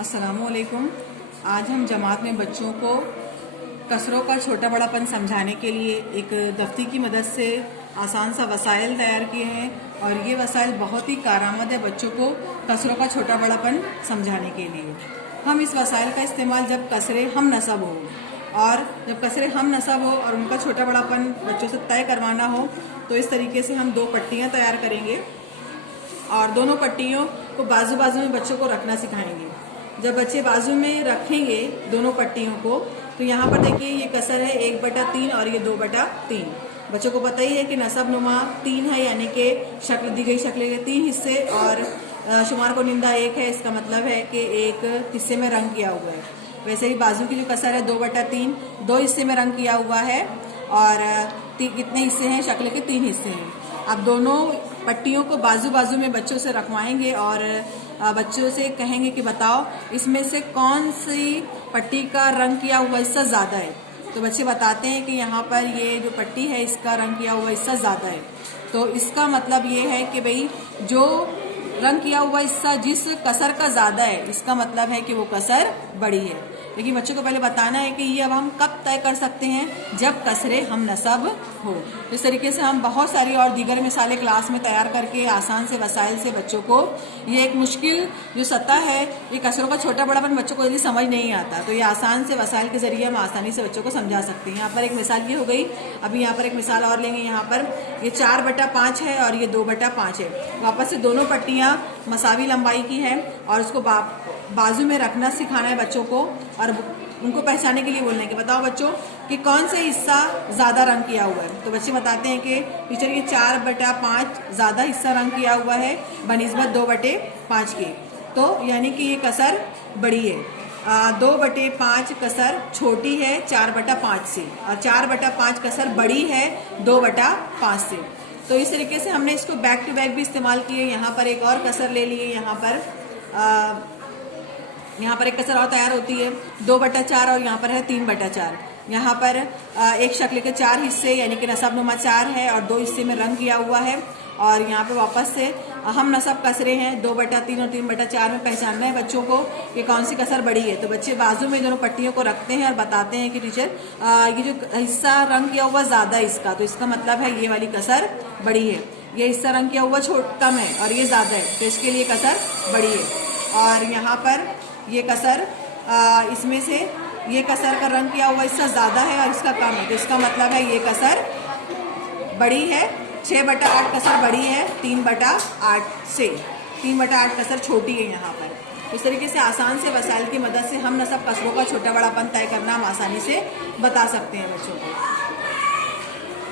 अस्सलामुअलैकुम। आज हम जमात में बच्चों को कसरों का छोटा बड़ापन समझाने के लिए एक दफ्ती की मदद से आसान सा वसाइल तैयार किए हैं और ये वसाइल बहुत ही कारआमद है बच्चों को कसरों का छोटा बड़ापन समझाने के लिए। हम इस वसाइल का इस्तेमाल जब कसरे हम नसब हो और जब कसरे हम नसब हो और उनका छोटा बड़ापन बच्चों से तय करवाना हो तो इस तरीके से हम 2 पट्टियाँ तैयार करेंगे और दोनों पट्टियों को बाजू बाजू में बच्चों को रखना सिखाएंगे। जब बच्चे बाजू में रखेंगे दोनों पट्टियों को तो यहाँ पर देखिए ये कसर है 1/3 और ये 2/3। बच्चों को पता ही है कि नसब नुमा 3 है, यानी कि शक्ल दी गई शक्ल के 3 हिस्से और शुमार को निंदा 1 है। इसका मतलब है कि एक हिस्से में रंग किया हुआ है। वैसे ही बाजू की जो कसर है 2/3, 2 हिस्से में रंग किया हुआ है और कितने हिस्से हैं, शक्ल के 3 हिस्से हैं। अब दोनों पट्टियों को बाजू बाजू में बच्चों से रखवाएंगे और बच्चों से कहेंगे कि बताओ इसमें से कौन सी पट्टी का रंग किया हुआ हिस्सा ज़्यादा है। तो बच्चे बताते हैं कि यहाँ पर ये जो पट्टी है इसका रंग किया हुआ हिस्सा ज़्यादा है। तो इसका मतलब ये है कि भाई जो रंग किया हुआ हिस्सा जिस कसर का ज़्यादा है इसका मतलब है कि वो कसर बड़ी है। लेकिन बच्चों को पहले बताना है कि ये अब हम कब तय कर सकते हैं, जब कसरे हम नसब हो। इस तरीके से हम बहुत सारी और दीगर मिसालें क्लास में तैयार करके आसान से वसाइल से बच्चों को ये एक मुश्किल जो सतह है, ये कसरों का छोटा बड़ापन बच्चों को जल्दी समझ नहीं आता, तो ये आसान से वसाइल के जरिए हम आसानी से बच्चों को समझा सकते हैं। यहाँ पर एक मिसाल ये हो गई। अभी यहाँ पर एक मिसाल और लेंगे। यहाँ पर ये 4/5 है और ये 2/5 है। वापस से दोनों पट्टियाँ मसावी लंबाई की है और उसको बाजू में रखना सिखाना है बच्चों को और उनको पहचानने के लिए बोलने के बताओ बच्चों कि कौन से हिस्सा ज़्यादा रंग किया हुआ है। तो बच्चे बताते हैं कि टीचर ये 4/5 ज़्यादा हिस्सा रंग किया हुआ है बनिस्बत 2/5 के, तो यानी कि ये कसर बड़ी है। 2/5 कसर छोटी है 4/5 से और 4/5 कसर बड़ी है 2/5 से। तो इस तरीके से हमने इसको बैक टू बैक भी इस्तेमाल किए। यहाँ पर एक और कसर ले लिए। यहाँ पर एक कसर और तैयार होती है 2/4 और यहाँ पर है 3/4। यहाँ पर एक शक्ल के 4 हिस्से यानी कि नसब नुमा 4 है और 2 हिस्से में रंग किया हुआ है और यहाँ पे वापस से हम नसब कसरे हैं 2/3 और 3/4 में पहचानना है बच्चों को कि कौन सी कसर बड़ी है। तो बच्चे बाजू में दोनों पट्टियों को रखते हैं और बताते हैं कि टीचर ये जो हिस्सा रंग किया हुआ ज़्यादा है इसका, तो इसका मतलब है ये वाली कसर बड़ी है। ये हिस्सा रंग किया हुआ कम है और ये ज़्यादा है, तो इसके लिए कसर बड़ी है। और यहाँ पर ये कसर इसमें से ये कसर का रंग किया हुआ हिस्सा ज़्यादा है और इसका कम है, तो इसका मतलब है ये कसर बड़ी है। 6/8 कसर बड़ी है 3/8 से। 3/8 कसर छोटी है यहाँ पर। इस तरीके से आसान से वसाइल की मदद से हम नसब कसरों का छोटा बड़ापन तय करना हम आसानी से बता सकते हैं बच्चों को।